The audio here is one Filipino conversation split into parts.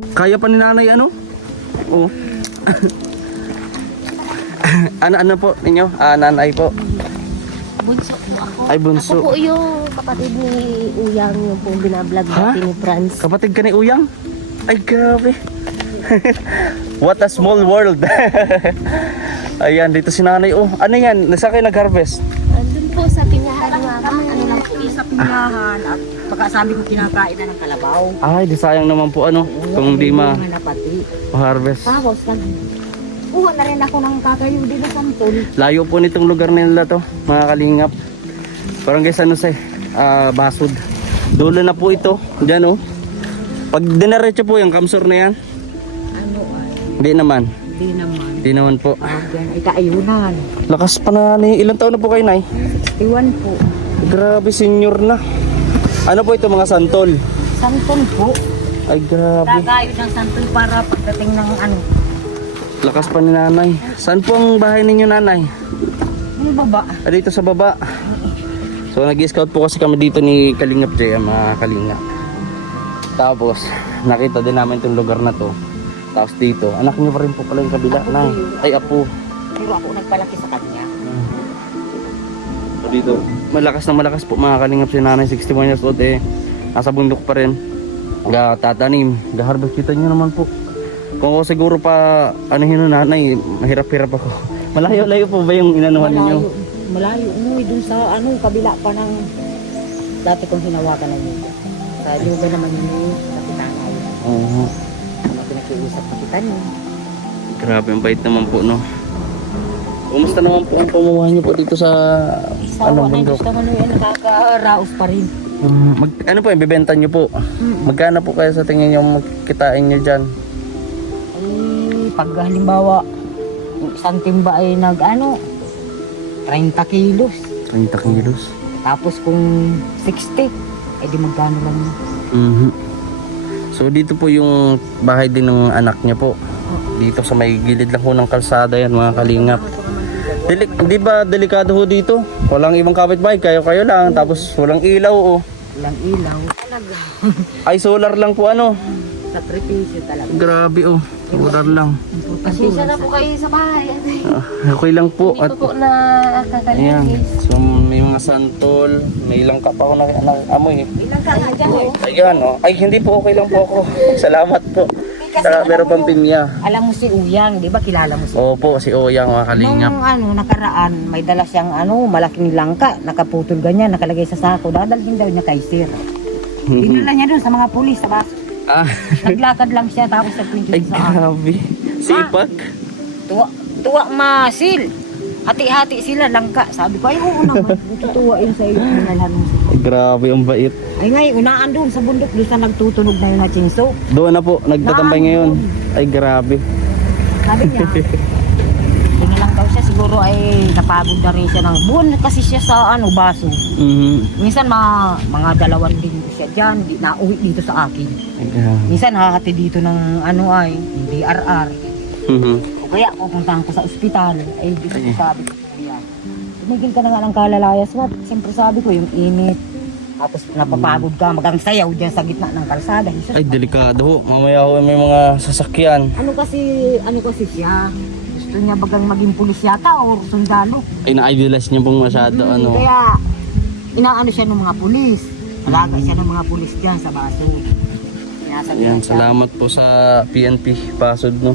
Kaya pa ni nanay ano? Oh. Ano po ninyo? Nanay po. Bunso po ako. Ay, bunso. Ako po yung kapatid ni Uyang, yung po binablog Ha? natin ni Franz. Kapatid ka ni Uyang? Ay, grabe. What a small world. Ayan, dito si nanay. Oh, ano yan? Nasa kayo nag-harvest? Andun po sa pinyahan mama. Ano lang po. Sa pinyahan at baka sabi ko kinakain na ng kalabaw. Ay, di sayang naman po ano. Kung di Mga napati. ma-harvest. Tapos kuha na rin ako ng kakayo din sa santol. Layo po nitong lugar nila to, mga kalingap. Parang guys, ano say, Basud. Dulo na po ito. Diyan oh. Pag dinaretso po yung kamsur na yan. Ano ay, Hindi naman. di naman. Hindi naman po. Yan ay kaayunan. Lakas pa na ni. Ilang taon na po kayo, Nay? 61 po. Grabe, senior na. Ano po ito, mga santol? Santol po. Ay, grabe. Kakayo ng santol para pagdating ng ano. Lakas pa ni nanay. Saan po ang bahay ninyo, nanay? Yung baba. Dito sa baba. So, nag-scout po kasi kami dito ni Kalingap Jay, mga Kalingap. Tapos, nakita din namin itong lugar na to. Tapos dito, anak niyo pa rin po pala yung kabila, Nay. Ay, apo. Pero ako nagpalaki sa kanya. So, dito, malakas po mga Kalingap si nanay, 61 years old eh. Nasa bundok pa rin. Tatanim, harvest kita niyo naman po. Kung ako siguro pa, ano yun nanay, mahirap-hirap ako. Malayo-layo po ba yung inanuhan ninyo? Malayo. Umuwi dun sa ano, kabila pa ng dati kong hinawakan na yun. Sa yoga naman yun, kapitanay. Oo. Ano pinakiusap kapitan yun. Grabe, ang bait naman po, no? Kumusta naman po ang pamumuhay niyo po dito sa Isawa na bundok? gusto mo yun, nakakaraos pa rin. Ano po yung bibenta niyo po? Magkano po kayo sa tingin niyo magkitain niyo dyan? Ay, pag halimbawa, yung isang timba ay nag-ano, 30 kilos. 30 kilos. Tapos kung 60, ay di magkano lang yun. Mhm. So dito po yung bahay din ng anak niya po. Dito sa may gilid lang po ng kalsada yan, mga Kalingap. Di ba delikado ho dito? Walang ibang kapitbahay, kayo lang. Tapos walang ilaw oh. Walang ilaw. Talaga. Ay solar lang po ano. Sakripisyo talaga. Grabe oh. Solar lang. Pasensya na po kayo sa bahay. Okay lang po. Hindi At ko po na ayan. kakalinis. So may mga santol. May ilang ka pa ako ng amoy. Ilang ka na dyan eh. Ayan oh. Ay hindi po, okay lang po ako. Salamat po. Saka meron pang pinya. Alam mo si Uyang, di ba kilala mo si Opo, si Oyang mga Kalingap. Nung ano, nakaraan, may dala siyang ano, malaking langka, nakaputol ganyan, nakalagay sa sako. Dadalhin daw niya kay Sir. Dinala niya doon sa mga pulis, sa baso. Ah, Naglakad lang siya, tapos nagpinto ay sa akin. grabe. Sipak. Tuwa masil. Hati-hati sila, langka. Sabi ko, ay oo naman. Tutuwa yun sa iyo. Dinalhan mo. Ay, grabe ang bait. Ay ngayon, unaan doon sa bundok, doon sa nagtutunog na yung chinso. Doon na po, nagtatambay ngayon. Ay grabe. Sabi niya, tingin lang daw siya, siguro ay napagod na rin siya ng buwan kasi siya sa ano, baso. Mhm. Minsan mga 2 linggo siya dyan, nauwi dito sa akin. Ay grabe. Minsan hahati dito ng ano ay, DRR. Mhm. O kaya pupuntahan ko sa ospital, ay dito ko sabi ko, kuya, tumigil ka na nga ng kalalayas, what? Siyempre sabi ko, yung init. Tapos napapagod ka, magang sayaw dyan sa gitna ng kalsada. Jesus, Ay delikado ho. Mamaya ho may mga sasakyan. ano kasi siya? Gusto niya bagang maging pulis yata o sundalo. Ay na-idealize niyo pong masyado ano. Kaya inaano siya ng mga pulis. Alaga siya ng mga pulis dyan sa baso. Yan, salamat po sa PNP Pasod no.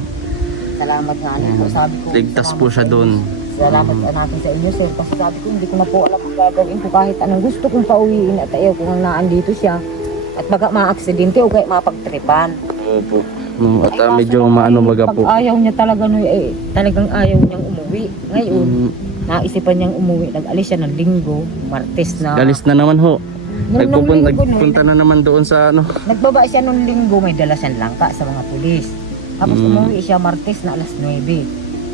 Salamat nga ano po, sabi ko. Ligtas salamat po siya sa inyo. doon. Salamat natin sa inyo sir. Kasi sabi ko hindi ko na po alam kung gagawin ko kahit anong gusto kong pauwiin at ayaw kung naandito siya. At baka ma-aksidente o kaya mapagtripan. Opo. No, at medyo maano baga po. Pag ayaw niya talaga no, talagang ayaw niyang umuwi. Ngayon, Mhm. naisipan niyang umuwi. Nag-alis siya ng linggo, Martes na. Galis na naman ho. Nung linggo no, Nagpunta na naman doon sa ano. nagbaba siya nung linggo, may dala siyang langka sa mga pulis. Tapos umuwi siya Martes na alas 9.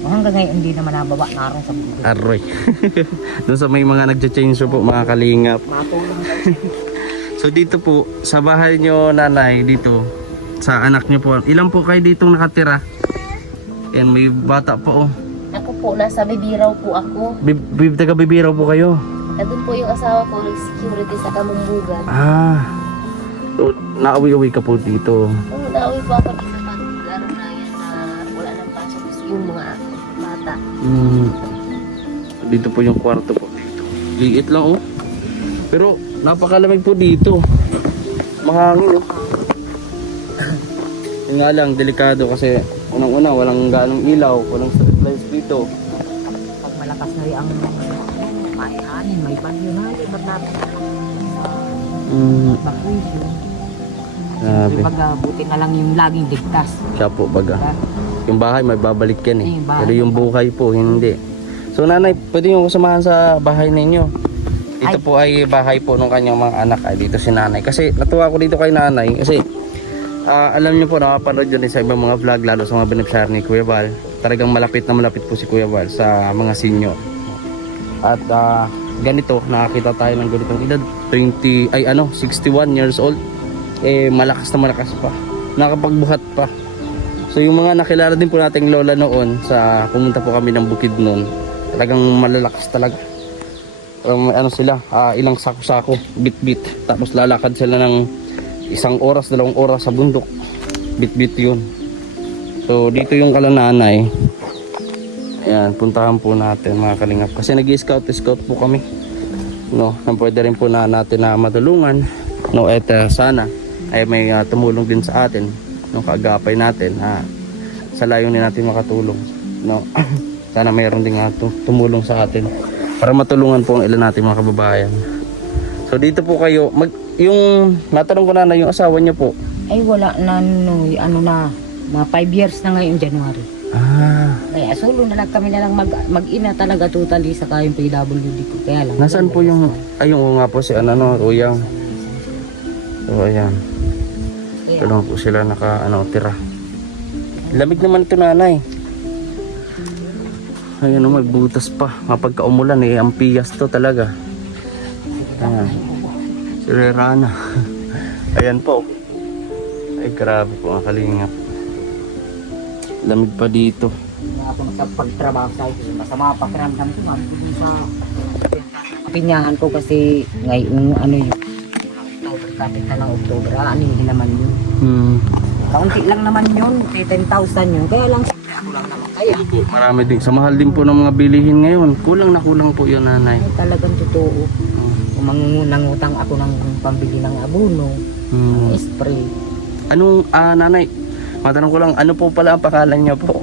Hanggang ngayon hindi naman nababa, naroon sa bundok. Aroy. Doon sa may mga nagcha-change po mga Kalingap. Matulong daw siya. So dito po sa bahay nyo nanay dito sa anak nyo po. Ilan po kayo dito nakatira? Yan may bata po oh. Ako po, nasa Bibiraw po ako. Taga Bibiraw po kayo. Nandun po yung asawa ko, security sa Kamumbugan. Ah. So, nauwi-uwi ka po dito. Kung nauwi po ako dito pag laro na yan na wala nang pasok yung mga bata. Dito po yung kwarto po dito. Liit lang oh. Pero napakalamig po dito. Mahangin oh. Yun nga lang, delikado kasi unang-una walang ganong ilaw, walang street lights dito. Pag malakas na rin ang may hanin, may bagyo na rin, ba't natin evacuation? Grabe. Baga, buti na lang yung laging ligtas. Siya po baga. Yung bahay may babalik yan eh. Yung bahay. Pero yung buhay po hindi. So nanay, pwede nyo samahan sa bahay ninyo. Ito po ay bahay po ng kanyang mga anak. Ay dito si nanay. Kasi natuwa ko dito kay nanay. Kasi alam nyo po, nakapanood yun sa ibang mga vlog, lalo sa mga beneficiary ni Kuya Val. Talagang malapit na malapit po si Kuya Val sa mga senior. At ganito, nakakita tayo ng ganitong edad, 61 years old. Malakas na malakas pa, nakapagbuhat pa. So yung mga nakilala din po nating lola noon sa pumunta po kami ng bukid noon, talagang malalakas talaga. Ano sila, ilang sako-sako, bit-bit, tapos lalakad sila ng 1 oras, 2 oras sa bundok, bit-bit yun. So dito yung kalananay. Ayan, puntahan po natin mga kalingap, kasi nag-scout po kami, no, na pwede rin po na natin na matulungan, no, at sana ay may tumulong din sa atin, no, kaagapay natin sa layunin natin makatulong, no. Sana mayroon din tumulong sa atin para matulungan po ang ilan natin mga kababayan. So dito po kayo yung natanong ko na yung asawa niyo po Ay wala na, no, ano na, mga 5 years na ngayon January. Kaya solo na lang kami na lang mag-ina talaga totally sa kayong PWD ko. Kaya lang. nasaan po yung ayun nga po si Uyang. So ayan, tulong po sila tira. Lamig naman ito nanay. Ayun may butas pa. Mapagka umulan ang piyas to talaga. Ayan. Sirerana. Ayan po. Ay grabe po ang kalingap. Lamig pa dito. Kaya ako nakapagtrabaho sa ito. Masama pakiramdam ko man. Sa pinyahan ko kasi ngayon yung October, kapit na ng October. Hindi naman yun. Kaunti lang naman yun. 10,000 yun. Kaya lang siyempre ako lang naman kaya. Marami din. Sa mahal din po ng mga bilihin ngayon. Kulang na kulang po yun nanay. Ay talagang totoo. Kung mangungutang ako ng pambili ng abono, ng spray. Anong nanay? Matanong ko lang, ano po pala ang pangalan niyo po?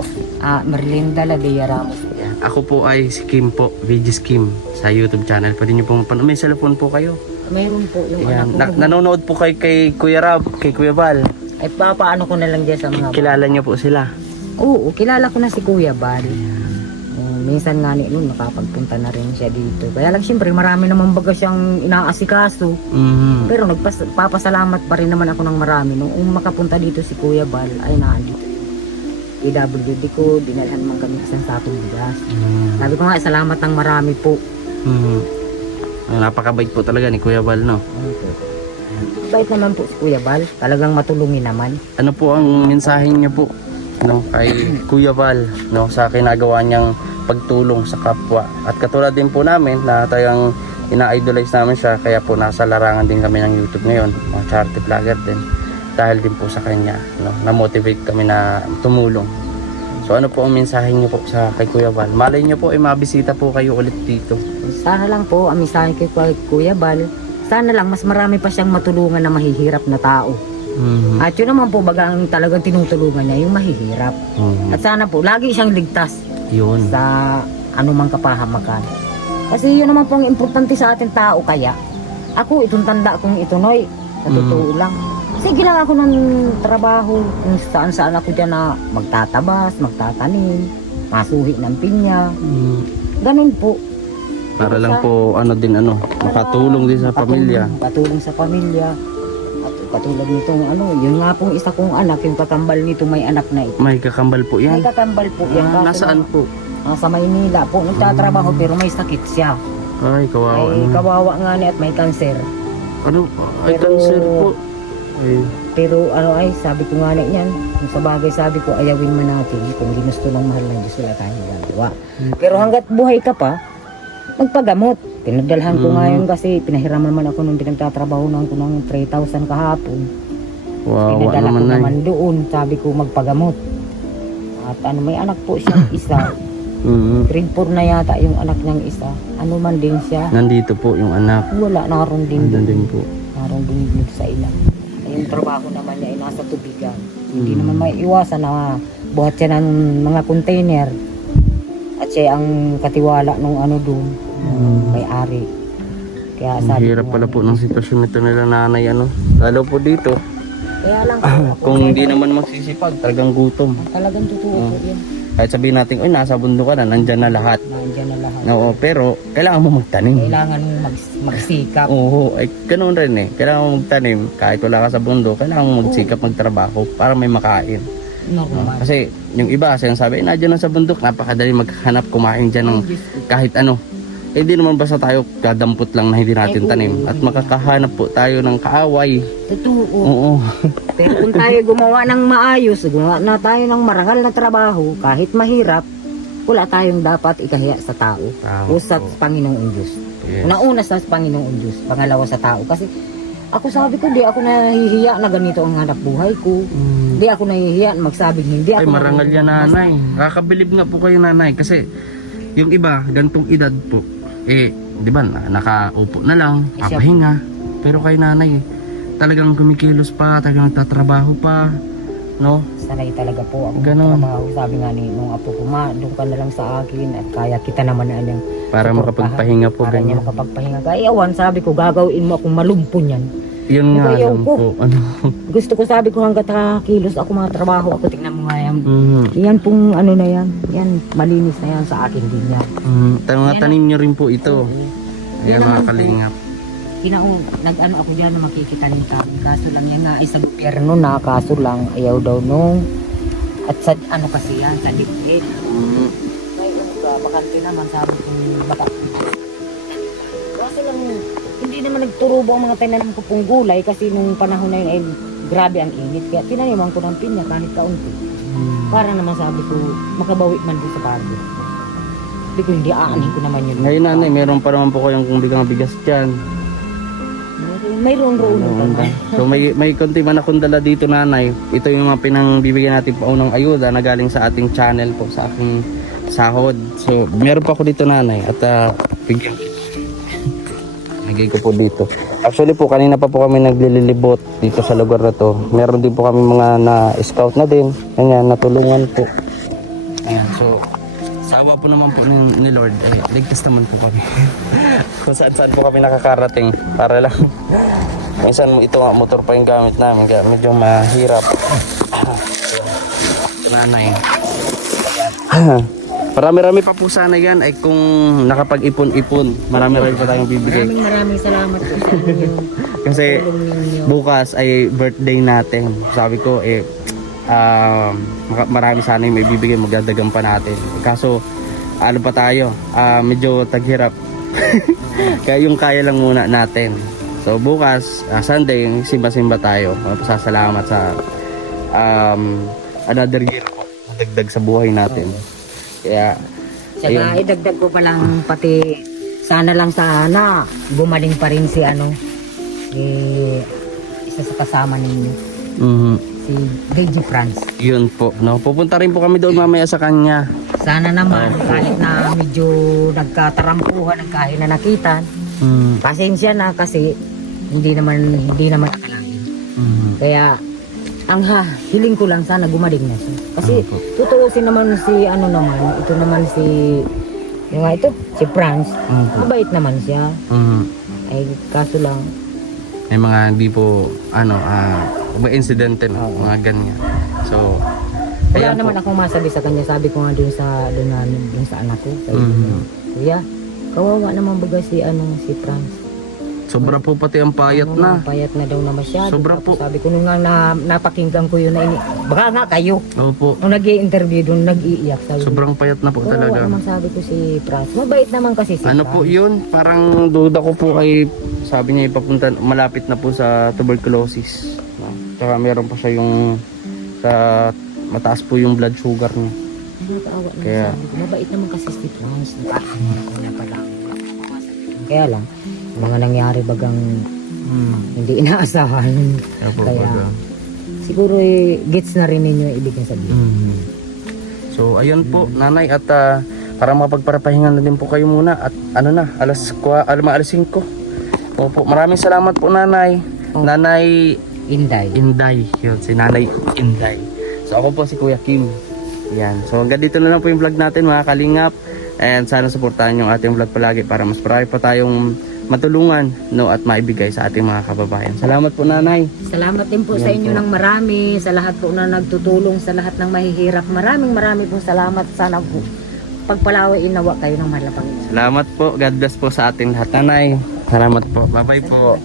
Merlinda Ladea Ramos. Ako po ay si Kim po, VG's Kim sa YouTube channel. Pwede niyo pong may cellphone po kayo. Mayroon po yung Ayan. anak ko. Nanonood po kay Kuya Rab, kay Kuya Val. Ay papaano ko na lang dyan sa mga Kilala niyo po sila. Oo, kilala ko na si Kuya Bal. Minsan nga noon nakapagpunta na rin siya dito. Kaya lang siyempre marami naman baga siyang inaasikaso. Pero nagpapasalamat pa rin naman ako ng marami. Nung makapunta dito si Kuya Bal, ay naandito yung PWD ko, dinalhan man kami isang sakong bigas. Sabi ko nga, salamat ng marami po. Napakabait po talaga ni Kuya Val, no? Bait naman po si Kuya Bal. Talagang matulungin naman. Ano po ang mensahe niyo po, no, kay Kuya Val, no, sa kinagawa niyang pagtulong sa kapwa? At katulad din po namin na tayong ina-idolize namin siya, kaya po nasa larangan din kami ng YouTube ngayon, mga charity vlogger din, dahil din po sa kanya, no, na-motivate kami na tumulong. So ano po ang mensahe niyo po sa kay Kuya Val? Malay niyo po ay mabisita po kayo ulit dito. Sana lang po, ang mensahe kay Kuya Bal, sana lang mas marami pa siyang matulungan na mahihirap na tao. At yun naman po baga ang talagang tinutulungan niya, yung mahihirap. At sana po, lagi siyang ligtas Yun. sa anumang kapahamakan. Kasi yun naman po ang importante sa ating tao. Kaya ako, itong tanda kong ito, Noy, sa totoo lang. Sige lang ako ng trabaho kung saan ako dyan na magtatabas, magtatanim, masuhi ng pinya. Ganun po. Para lang po makatulong din sa pamilya. Katulong sa pamilya. At katulad nitong yun nga pong isa kong anak, yung kakambal nito may anak na ito. May kakambal po yan. May kakambal po yan. Kaso Nasaan po? Sa Maynila po, nagtatrabaho pero may sakit siya. Ay, kawawa. Ay, kawawa nga niya at may cancer. Ano? Ay, Pero- cancer po. Ay, Pero sabi ko nga niyan, kung sa bagay sabi ko, ayawin man natin. Kung ginusto ng mahal ng Diyos, wala tayong gagawa. Pero hanggat buhay ka pa, magpagamot. Pinagdalhan ko ngayon kasi pinahiraman naman ako nung pinagtatrabaho ko ng 3,000 kahapon. Wawa Pinadala naman ko na naman doon, sabi ko magpagamot. At ano, may anak po siyang isa. Grade 4 na yata yung anak niyang isa. Ano man din siya. Nandito po yung anak. Wala, naroon din Nandun din po. Naroon din dito sa ilang. Yung trabaho naman niya ay nasa tubigan. Hindi naman may iwasan na buhat siya ng mga container. At siya ang katiwala nung ano doon, may-ari. Kaya Ang sabi hirap ko, pala po ng sitwasyon nito nila nanay, ano. Lalo po dito. kaya lang ako, Kung hindi naman magsisipag, talagang gutom. talagang totoo po yun. Kahit sabihin natin, oy, nasa bundok ka na, nandyan na lahat. Nandiyan na lahat. Oo, pero kailangan mo magtanim. Kailangan mong magsikap. Oo, ay ganoon rin eh. Kailangan mo magtanim. Kahit wala ka sa bundok, kailangan mo magsikap magtrabaho para may makain. Normal. Kasi yung iba, sabi, nandiyan na sa bundok, napakadali maghanap, kumain dyan ng kahit ano. Eh di naman basta tayo kadampot lang na hindi natin tanim. At makakahanap po tayo ng kaaway. Totoo. Oo. Pero kung tayo gumawa ng maayos, gumawa na tayo ng marangal na trabaho, kahit mahirap, wala tayong dapat ikahiya sa tao. Tama O sa po. Panginoong Diyos. Yes. Nauna sa Panginoong Diyos, pangalawa sa tao. Kasi ako sabi ko, di ako nahihiya na ganito ang hanap buhay ko. Di ako nahihiya na magsabing hindi ako. Ay, marangal yan nanay. Kakabilib nga po kayo nanay. Kasi yung iba, gantong edad po, eh, di ba, nakaupo na lang, papahinga. Pero kay nanay, talagang kumikilos pa, talagang nagtatrabaho pa, no? Sanay talaga po ako Ganon. trabaho. Sabi nga ni nung apo ko, doon ka na lang sa akin at kaya kita naman na yung Para makapagpahinga po. para niya ganyan. makapagpahinga. Kaya awan, sabi ko, gagawin mo akong malumpo niyan. Yun nga Ayaw lang ko. po. Ano? Gusto ko, sabi ko, hanggat kilos ako mga trabaho, ako tingnan mo nga yan. Mhm. Yan pong ano na yan, yan, malinis na yan sa akin din yan. Mga tanim nyo rin po ito. Ayan Yan mga naman po. kalingap. Nag-ano ako dyan na makikita ng kami. Kaso lang yan nga, isang gobyerno na, kaso lang, ayaw daw nung. At sa ano kasi yan, sa dipit. May ano ka, bakante naman, sabi ko, baka. Kasi lang, hindi naman nagturubo ang mga tinanim ko pong gulay kasi nung panahon na yun ay grabe ang init. Kaya tinaniman ko ng pinya kahit kaunti. Para naman sabi ko, makabawi man din sa pardo. Sabi ko, hindi aanin ko naman yun. Ngayon nanay, meron pa naman po kayong kung bigang bigas dyan. Mayroon roon. So may konti man akong dala dito nanay. Ito yung mga pinangbibigyan natin paunang ayuda na galing sa ating channel po, sa aking sahod. So meron pa ako dito nanay at bigyan kita. Lagay ko po dito. Actually po kanina pa po kami naglilibot dito sa lugar na to. Meron din po kami mga na-scout na din. Ganyan, natulungan po. Ayan, so sawa po naman po ni Lord. Ligtas naman po kami. Kung saan po kami nakakarating. Para lang. Minsan ito nga motor pa yung gamit namin. Kaya medyo mahirap. Nanay. Marami-rami pa po sana yan ay kung nakapag-ipon-ipon. Marami-rami pa tayong bibigay. Maraming salamat po sa inyo. Kasi Tulong ninyo. bukas ay birthday natin. Sabi ko marami sana yung may bibigay, magdadagan pa natin. Kaso ano pa tayo, medyo taghirap. Kaya yung kaya lang muna natin. So bukas, Sunday, simba-simba tayo. Pasasalamat sa another year po, dagdag sa buhay natin. Kaya Saka idagdag ko pa lang pati sana lang sana gumaling pa rin si isa sa kasama ninyo, si DJ Franz. yun po, no? Pupunta rin po kami doon mamaya sa kanya. Sana naman kahit na medyo nagkatarampuhan, nagkahinanakitan, pasensya na kasi hindi naman akalain. Kaya ang hiling ko lang sana gumaling na siya. Kasi Ano po? tutuusin naman si ito naman si yung nga ito, si Franz. Mabait naman siya. Ay kaso lang May mga hindi po may insidente na, mga ganyan. So wala ayan naman po. akong masabi sa kanya. Sabi ko nga dun sa anak ko. Kuya, kawawa naman baga si Franz. Sobra po pati ang payat na. Payat na daw na masyado. Sobra Tapos po. sabi ko nung nga napakinggan ko yun na baka nga kayo. Opo. Nung nag-i-interview doon, nag-iiyak. Sabi ko, Sobrang payat na po oo, talaga. naman sabi ko si Franz. Mabait naman kasi si Ano Franz. po yun? Parang duda ko po kay, sabi niya ipapunta, malapit na po sa tuberculosis. No? Tsaka meron pa siya yung, mataas po yung blood sugar niya. Nakakaawa naman Kaya- sabi ko. Mabait naman kasi si Franz. Nakakaawa niya pala. Kaya lang, mga nangyari bagang hindi inaasahan. Kaya siguro gets na rin ninyo yung ibig niya sabihin. So ayun po nanay, at para mapagparapahingan na din po kayo muna, at ano na, alas 5. Opo, maraming salamat po nanay. Nanay Inday. Yun, si Nanay Inday. So ako po si Kuya Kim. Yan. So hanggang dito na lang po yung vlog natin mga kalingap. And sana suportahan yung ating vlog palagi para mas marami pa tayong matulungan, no, at maibigay sa ating mga kababayan. Salamat po nanay. Salamat din po sa inyo ng marami, sa lahat po na nagtutulong, sa lahat ng mahihirap. Marami pong salamat. Sana po pagpalawain nawa kayo ng malapang. Salamat po. God bless po sa ating lahat nanay. Salamat po. Bye bye po.